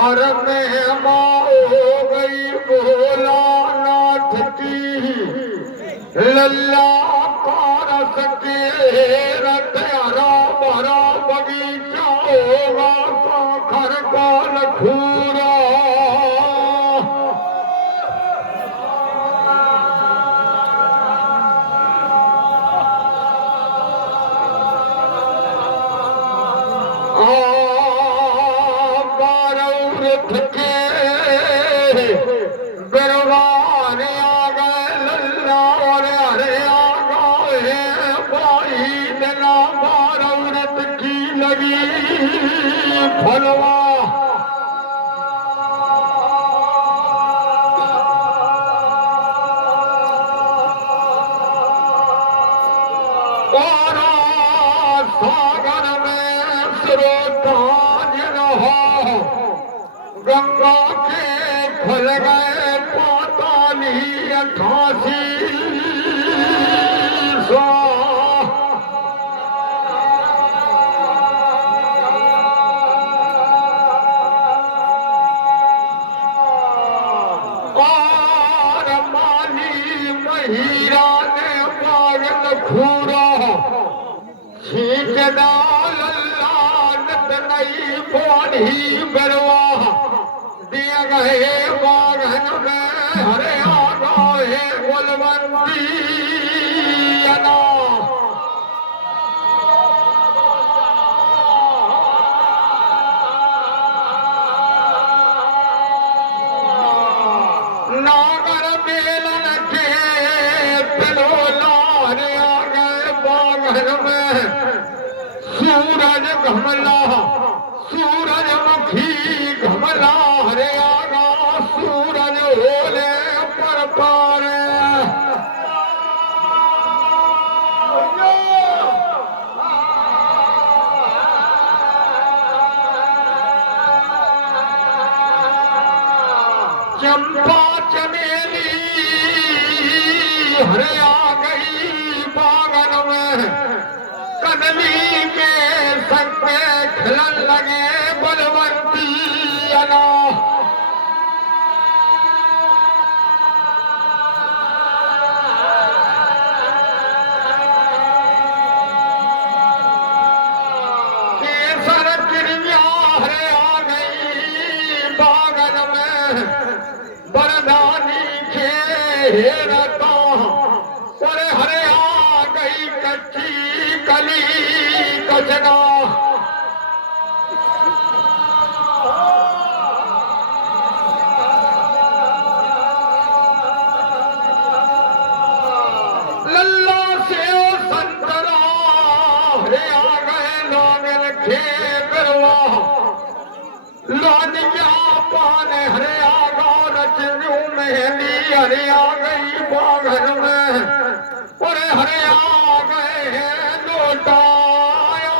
और मेहमा हो गई भोलानाथ की लल्ला पारस के रथ हरा भरा बगीचा होगा पाखर का लखूरा फलवा सागर में स्रोताज रहा गंगा के खुल गए 45-88 हीरा ने पागल खूरा छींच डाल लानत नहीं बोली बरवा दिए गए बागन में हरे आगा है गुलवंती अना नागर बेलन के सूरज घमला सूरजमुखी घमला हरे आगा सूरज होले पर पारे चंपा चमेली हरे आ गई बागन में कदली के संग में खिलन लगे बलवंती अना केसर चिड़िया हरे आ गई बागन में बरदानी के हेरता और हरे आ गई कच्ची कली कचना लल्ला से संतरा हरे आ गए लोगन के बिरवा लोनिया पाने हरे आ गौ रचनू मेहंदी हरे आ गई बागन में और हरे आ गए हैं लोटाया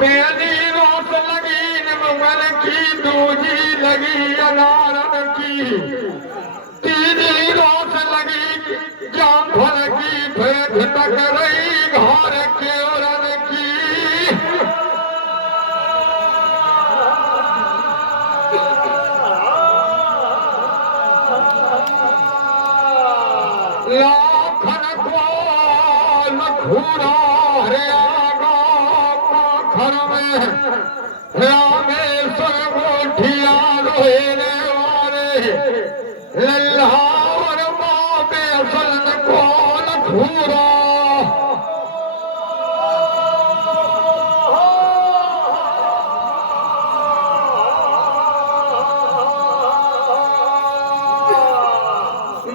पहली रोस लगी नमगन की दूजी लगी अनारन की तीसरी रोस लगी जामफल की भेद तक रही घर के औरन की लाखन को लखूरा हरे आगा पाखर में रामेश्वर गोठिया रोहिने वाले लल्ला और माँ बेसन को लखूरा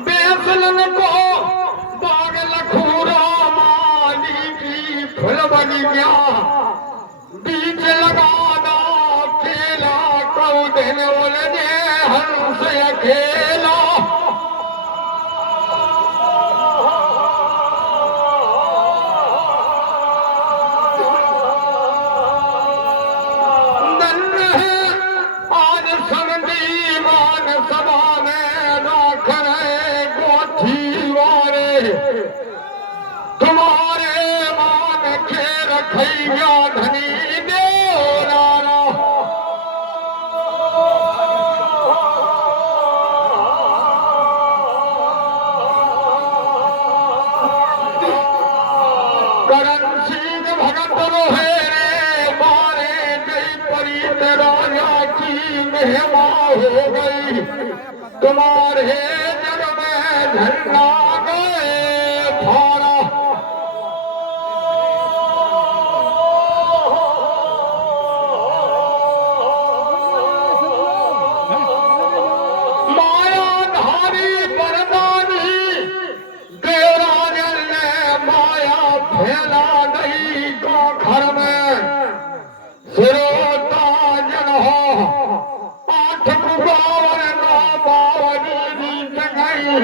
बेसन को बाग लखूरा माली की फुल बगिया बीच लगाना केला कौ दिन उलझे हंस अकेला आज संदीवान सभा में राख रहे गोठी तुम्हारे मान के रखैया धनी देवराना करण सिंह भगत रोहे रे मारे गई परी राजा की महिमा हो गई तुम्हारे जग में झंडा गए फाड़ा मायाधारी वरदानी देवराजन ने माया फैला नहीं का घर में सिरोता जन हो 8 कुबावर 9 बावनी रीत गई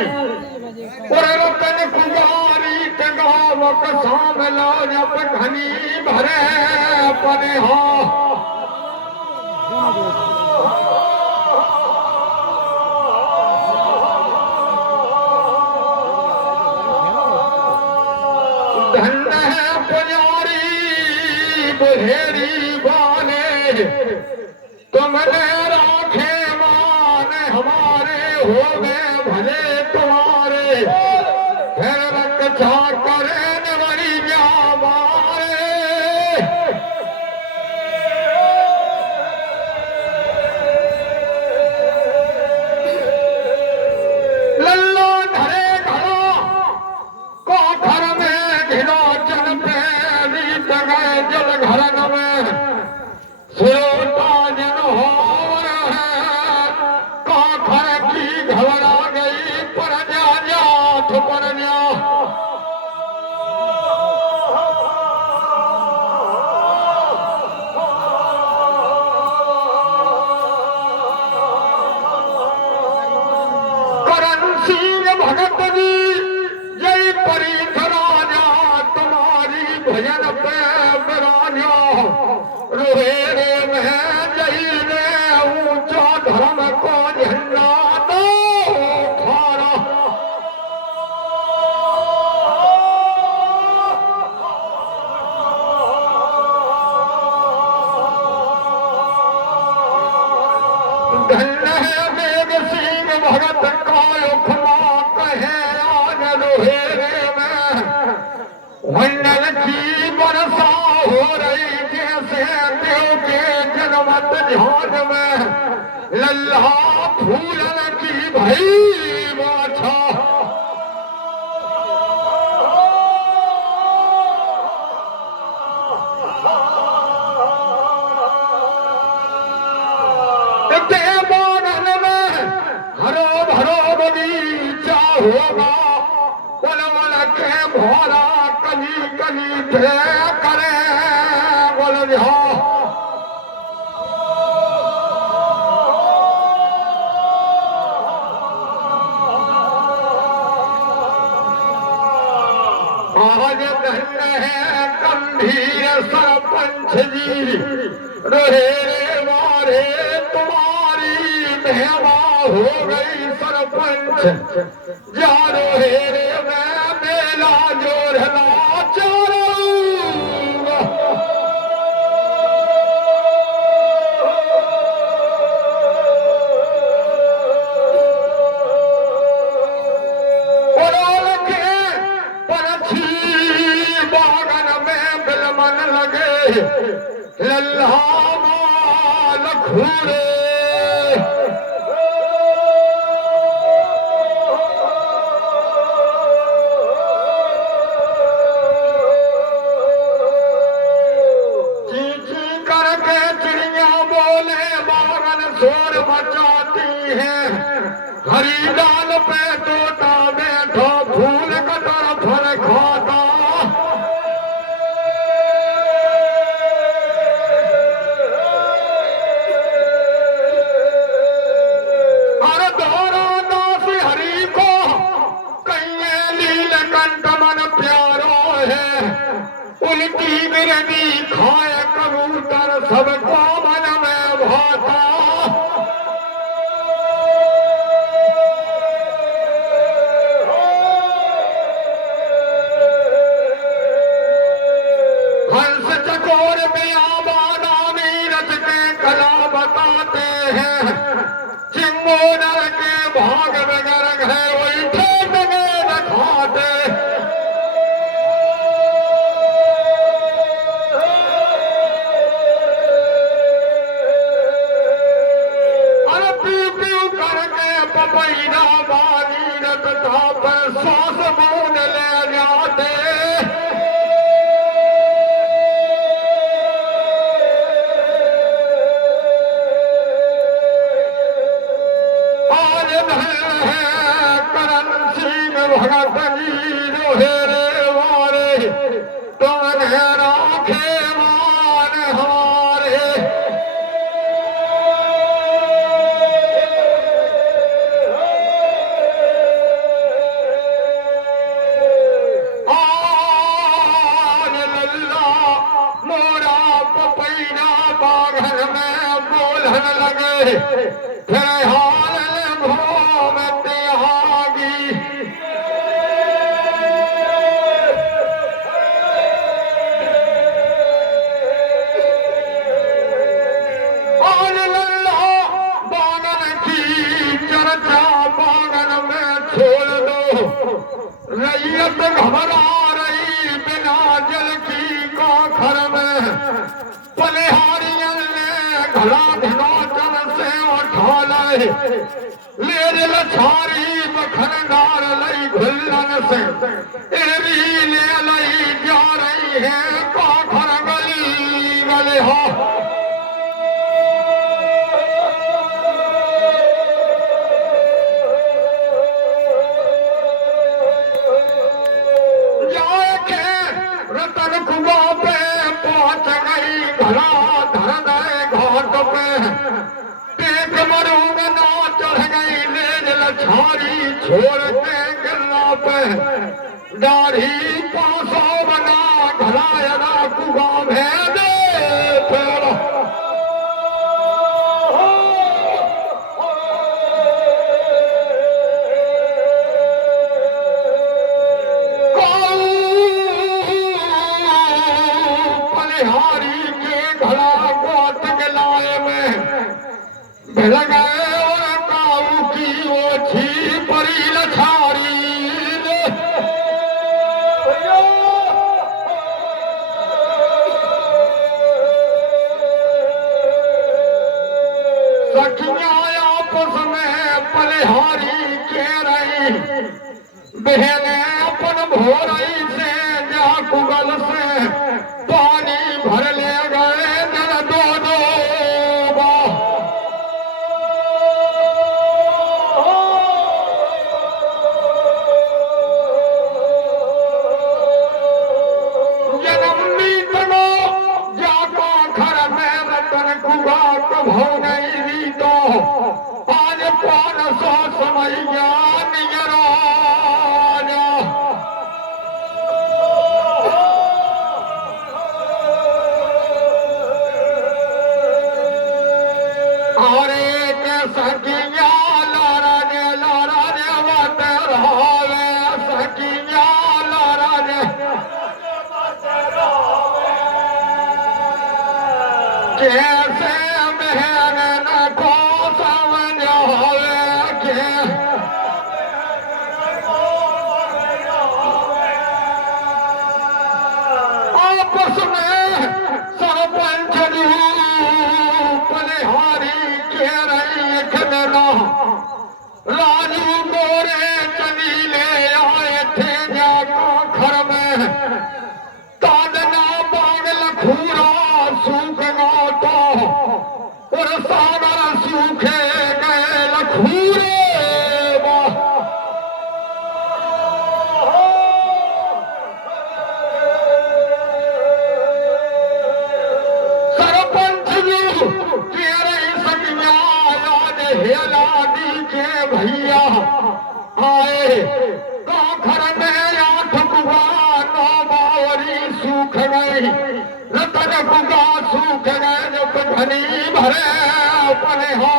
और रतन कुमारी तगावक सामला जब घनी भरे पने हो धन है पुजारी बुढ़ेरी बाने तुमने राखे मान हमारे हो गए भले तुम्हारे फिर रक्षा करे नवरी जा मारे लल्ला धरे घड़ा को घर में घिनो जन प्रेमी जगह जल घरन में सिरोता जन हो का घर की घबरा गई पर जा पर जा करण सिंह भगत जी जय परी राजा तुम्हारी भजन पे राजा रोहेरे में जय ने ऊंचा धर्म को झंडा दो खारा धन्य है वेद सिंह भगत काय खुमा कहे आज रोहेरे में वंदन की बरसा हो रही जैसे देव के जनमत ध्यान में लल्ला फूलन की भई बाछा देवानन में हरो भरो बगीचा होगा वल के भोरा कली कली थे करे बोल जा आज धन्य है गंभीर सरपंच जी रोहेरे मारे तुम्हारी मेहमा हो गई सरपंच जा रोहेरे में मेला जोरला चारो लल्ला माल खूरे चींची करके चिड़िया बोले बागन शोर मचाती है हरी डाल पे तोता बैठा फूल कटर फल खाता उल्टी बिरनी खाए कबूतर सबको मन में भाता पर सांस बूंद ले जाते आज करण सिंह भगत जी रोहेरे वारे तुम्हें राखे मान हमारे आज लल्ला मोरा पपैना बाघन में बोलन लगे फिर हाल घूमते आगी आज लल्ला बागन की चर्चा बागन में छोड़ दो रैयत घबरा रही बिना जल की काखर में पलिहारियन ने घड़ा ढिनोचन से उठा लाए ले जल छारी बखनदार लई घुल्लन से एरी ले लई जा रही है काखर गली गले हो रतन कुआ पे पहुंच गई घड़ा धर गए घाट पे पेट मरूंग ना चढ़ गई लेज लछारी छोड़ के गिरना पे दाढ़ी पासो बना घड़ा यदा कुआ में दे पेड़ भिड़ गए और काऊ की ओछी परी लछारी सखियां आपस में पलिहारी के रही बहने अपन भोरई से जा कुगल से पानी भर ले गए जन दो दो हो गई री तो आज कौन सो समैया निगरा अरे के सखिया लारा ने वत रहावे सखिया लारा ने कैसे आपस में सरपंच पलिहारी के रही खदना राजू गोरे चली ले आए थे जाका घर में तादना बाग लखूरा सूख गाता और सागर सूखे गए लखूरे भैया आए घर में आठ कुआ नौ बावरी सूख गई रतन कुआ सूख गए जब घनी भरे अपने हो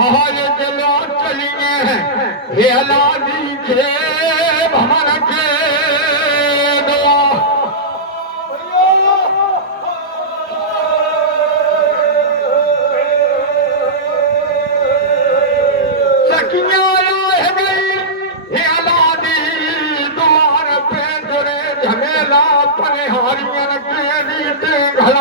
आज चलो चलिए हेला दीजिए भवन के पलिहारियन के रीते घड़ा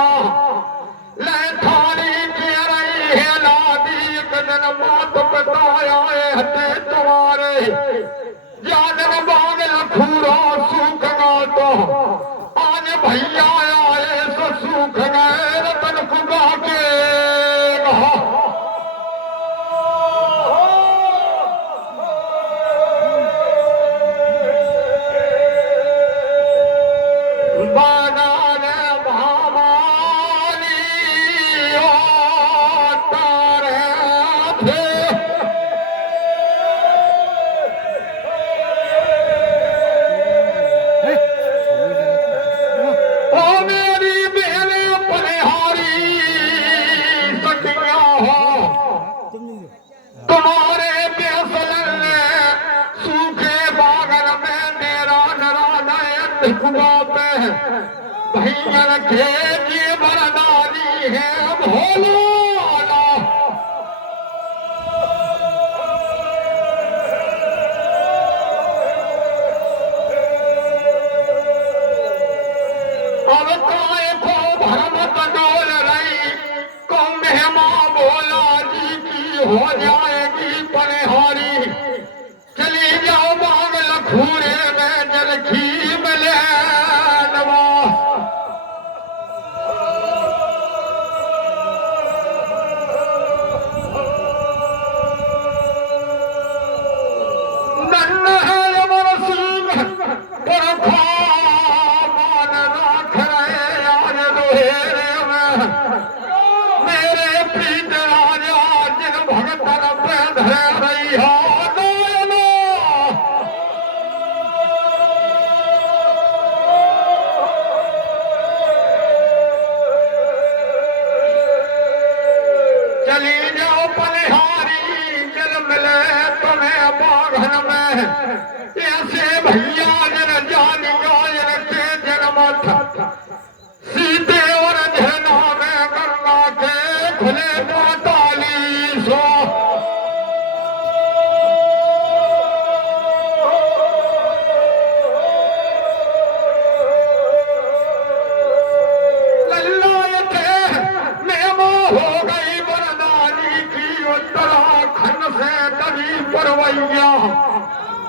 सखियन के जी बरदानी है भोला अब काय को भरमत डोल रही को मेहमा भोला जी की हो जाएगी पनहारी चली जाओ बाग लखूरे में जलखी मिले चली जाओ पनिहारी जल मिले तुम्हें बागन में ऐसे भैया जन जानिया जन के जन्म सीते और झरना में गंगा के खुले 45 परवैया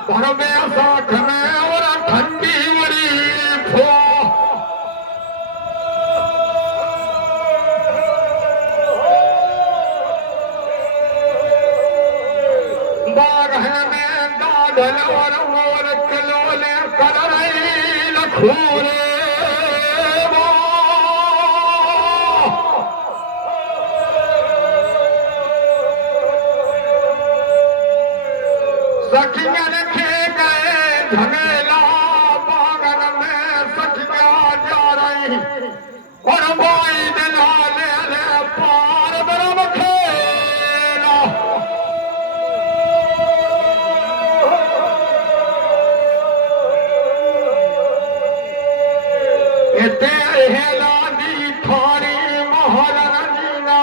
पर में साथ में और ठंडी उड़ी बारह में दादल और मोर किलोले कर रही लखूरे सखियन के गए झमेला बागन में सखिया जा रही और बाई दिला ले पार बरम खेला इते हेला दी थारी महल रंजीना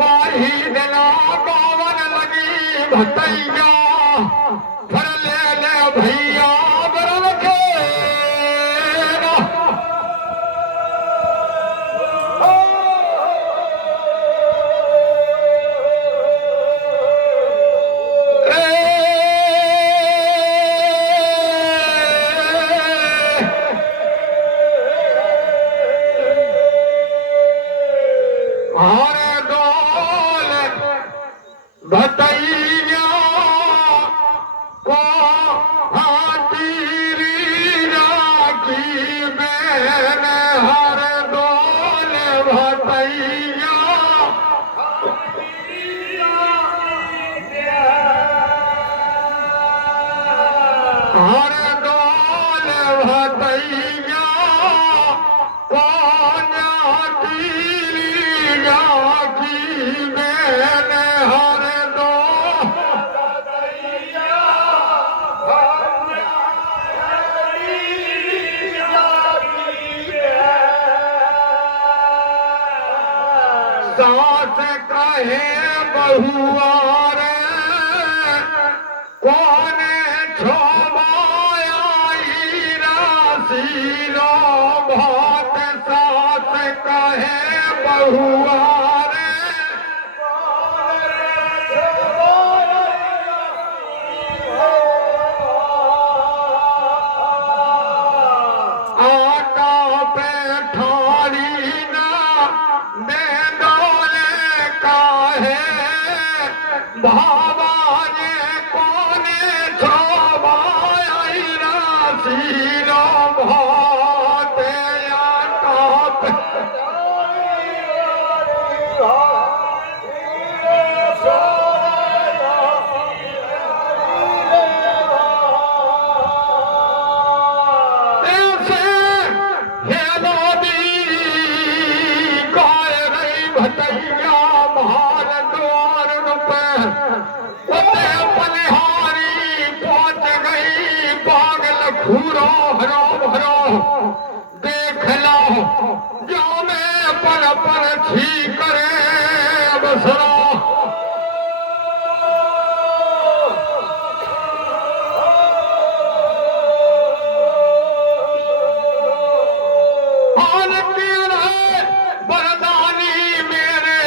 बाही दिला बावन लगी भटैया भैया बरम खेला और डोल भटैया को हर डोल भटैया हर डोल भटैया कौन तीरिया की मैंने हर सास कहे बहुआर कौन छोमाया राशि भात सास कहे बहुआर आटा पे ठाड़ी ना दे भावा ने कोने छोबाई राशि भाते आटा भटैया महार द्वार पनिहारी पहुंच गई बाग लखूरो हरो भरो देख पल पल छी करे बसरा आन पीर है बरदानी मेरे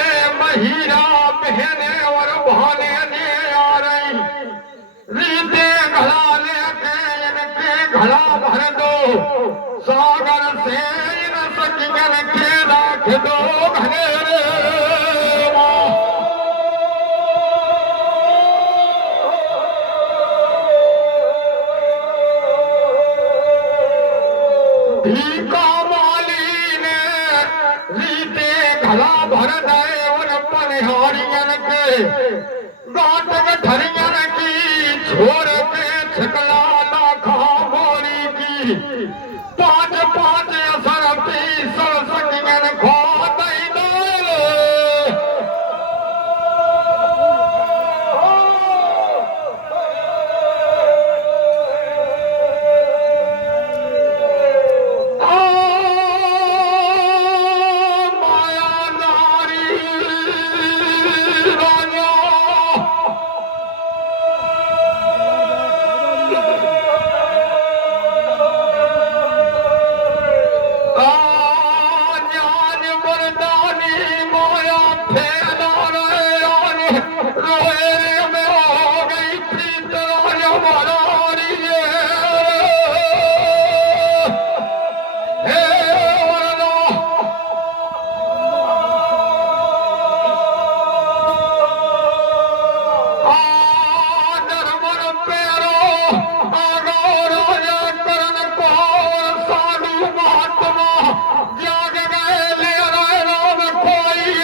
महिरा बहने और भाने ने आ रही रीते घड़ा लेके इनके घड़ा भर दो सागर से इन सकियन के राख दो घनेरे भीका माली ने रीते घड़ा भर दे उन पनिहारियन के गांठ गठरियन की छोड़ के छिकला लाखा मोरी की पांच पांच असर पीस सकियन खा दई दे माया नारी राजा ज्ञान वरदानी माया फैला रहे रोए में हो गई प्रीत राजा मरारी हे वरदा नरमन पेरो आगो राजा करन पार साधु महात्मा जाग गए ले रहे राम कोई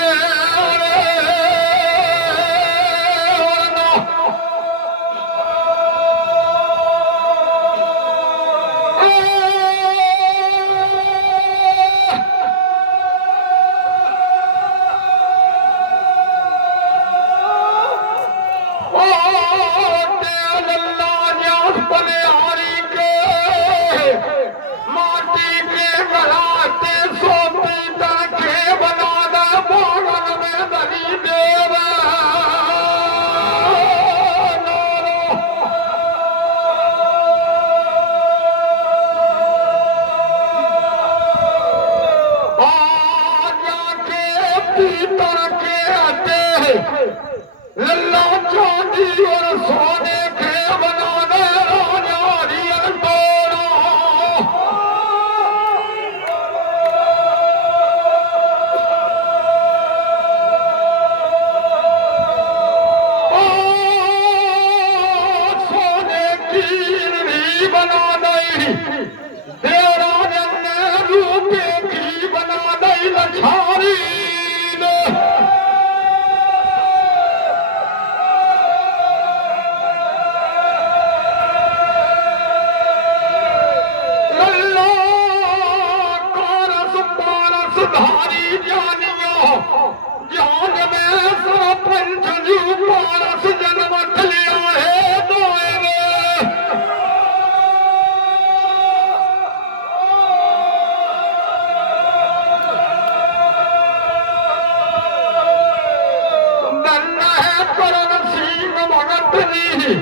बलिहारी के माटी के गलाते सोती के बना दे मोहन में दली देव जाके पीतर के आते लल्ला चांदी और सोने के बना दे राजा रियल तोड़ा सोने की भी बना दई देवराजन ने रूपे की बना दई लछारी ने लल्ला कारस पारस धारी जानियो जान में सरपंच जी पारस जन्म लिया है दोए में धन्य है करण सिंह भगत जी